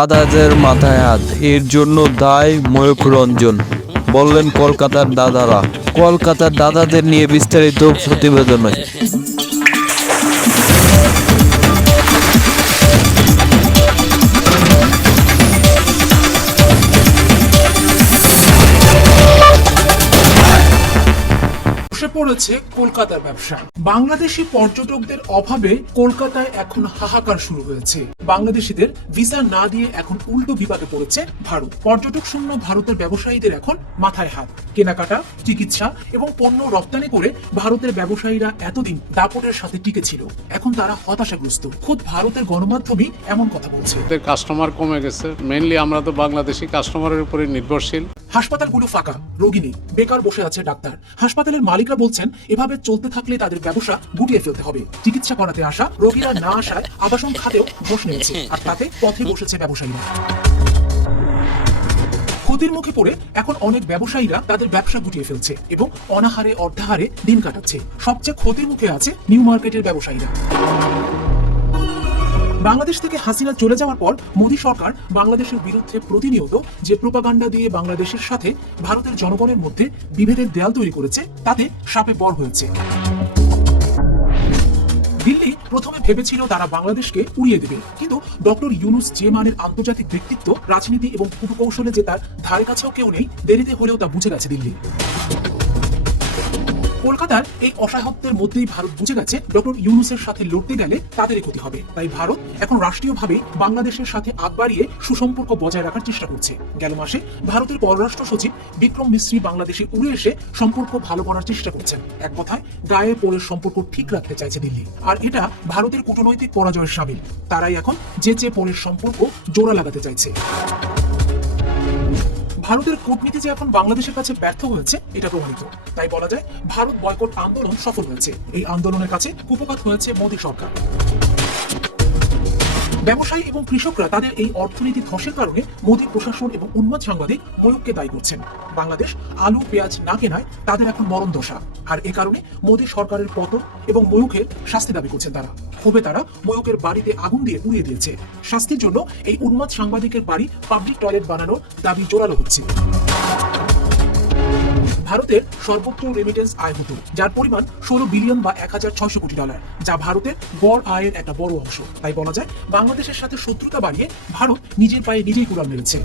দাদাদের মাথায় হাত, এর জন্য দায় ময়ূখ রঞ্জন, বললেন কলকাতার দাদারা। কলকাতার দাদাদের নিয়ে বিস্তারিত প্রতিবেদনে। বসে পড়েছে কলকাতার ব্যবসা। বাংলাদেশি পর্যটকদের অভাবে কলকাতায় এখন হাহাকার শুরু হয়েছে। বাংলাদেশিদের ভিসা না দিয়ে এখন উল্টো বিপাকে পড়েছে ভারত। পর্যটক শূন্য ভারতের ব্যবসায়ীদের এখন মাথায় হাত। কেনাকাটা, চিকিৎসা এবং পণ্য রপ্তানি করে ভারতের ব্যবসায়ীরা এতদিন দাপটের সাথে টিকে ছিল। এখন তারা হতাশাগ্রস্ত। খোদ ভারতের গণমাধ্যমই এমন কথা বলছে। কাস্টমার কমে গেছে, মেইনলি আমরা তো বাংলাদেশি কাস্টমারের উপরে নির্ভরশীল। হাসপাতালগুলো ফাঁকা, রোগী নেই, বেকার বসে আছে ডাক্তার। হাসপাতালের মালিকরা বলছেন এভাবে চলতে থাকলে তাদের ব্যবসা গুটিয়ে ফেলতে হবে। চিকিৎসা করাতে আসা রোগীরা না আসায় আবাসন খাতেও ধস নেমেছে, আর তাতে পথে বসেছে ব্যবসায়ীরা। ক্ষতির মুখে পড়ে এখন অনেক ব্যবসায়ীরা তাদের ব্যবসা গুটিয়ে ফেলছে এবং অনাহারে অর্ধাহারে দিন কাটাচ্ছে। সবচেয়ে ক্ষতির মুখে আছে নিউ মার্কেটের ব্যবসায়ীরা। বাংলাদেশ থেকে হাসিনা চলে যাওয়ার পর মোদী সরকার বাংলাদেশের বিরুদ্ধে প্রতিনিয়ত যে প্রোপাগান্ডা দিয়ে বাংলাদেশের সাথে ভারতের জনগণের মধ্যে বিভেদের দেয়াল তৈরি করেছে, তাতে সাপে বর হয়েছে। দিল্লি প্রথমে ভেবেছিল তারা বাংলাদেশকে উড়িয়ে দেবে, কিন্তু ডক্টর ইউনূস যে মানের আন্তর্জাতিক ব্যক্তিত্ব, রাজনীতি এবং কূটকৌশলে যে তার ধারে কাছেও কেউ নেই, দেরিতে হলেও তা বুঝে গেছে দিল্লি। কলকাতার এই অসহায়ত্বের মধ্যেই ভারত বুঝে গেছে ডক্টর ইউনূসের সাথে লড়তে গেলে তাদেরই ক্ষতি হবে। তাই ভারত এখন রাষ্ট্রীয়ভাবে বাংলাদেশের সাথে আগ বাড়িয়ে সুসম্পর্ক বজায় রাখার চেষ্টা করছে। গেল মাসে ভারতের পররাষ্ট্র সচিব বিক্রম মিশ্রি বাংলাদেশে উড়ে এসে সম্পর্ক ভালো করার চেষ্টা করছেন। এক কথায় গায়ে পড়ে সম্পর্ক ঠিক রাখতে চাইছে দিল্লি, আর এটা ভারতের কূটনৈতিক পরাজয়ের সামিল। তারাই এখন যে পরের সম্পর্ক জোড়া লাগাতে চাইছে। ভারতের কূটনীতি যে এখন বাংলাদেশের কাছে ব্যর্থ হয়েছে, এটা প্রমাণিত। তাই বলা যায় ভারত বয়কট আন্দোলন সফল হয়েছে। এই আন্দোলনের কাছে কুপকাত হয়েছে মোদী সরকার। ব্যবসায়ী এবং কৃষকরা তাদের এই অর্থনীতি ধসের কারণে মোদী প্রশাসন এবং উন্মাদ সাংবাদিক ময়ূককে দায়ী করছেন। বাংলাদেশ আলু পেঁয়াজ না কেনায় তাদের এখন মরণ দশা, আর এ কারণে মোদী সরকারের পতন এবং ময়ূকের শাস্তি দাবি করছেন তারা। ক্ষোভে তারা ময়ূকের বাড়িতে আগুন দিয়ে উড়িয়ে দিয়েছে। শাস্তির জন্য এই উন্মাদ সাংবাদিকের বাড়ি পাবলিক টয়লেট বানানোর দাবি জোরালো হচ্ছে। ভারতের সর্বোচ্চ রেমিটেন্স আয় হতো, যার পরিমাণ 16 বিলিয়ন বা 1600 কোটি ডলার, যা ভারতের গড় আয়ের একটা বড় অংশ। তাই বলা যায় বাংলাদেশের সাথে শত্রুতা বাড়িয়ে ভারত নিজের পায়ে নিজেই কুড়াল মেরেছে।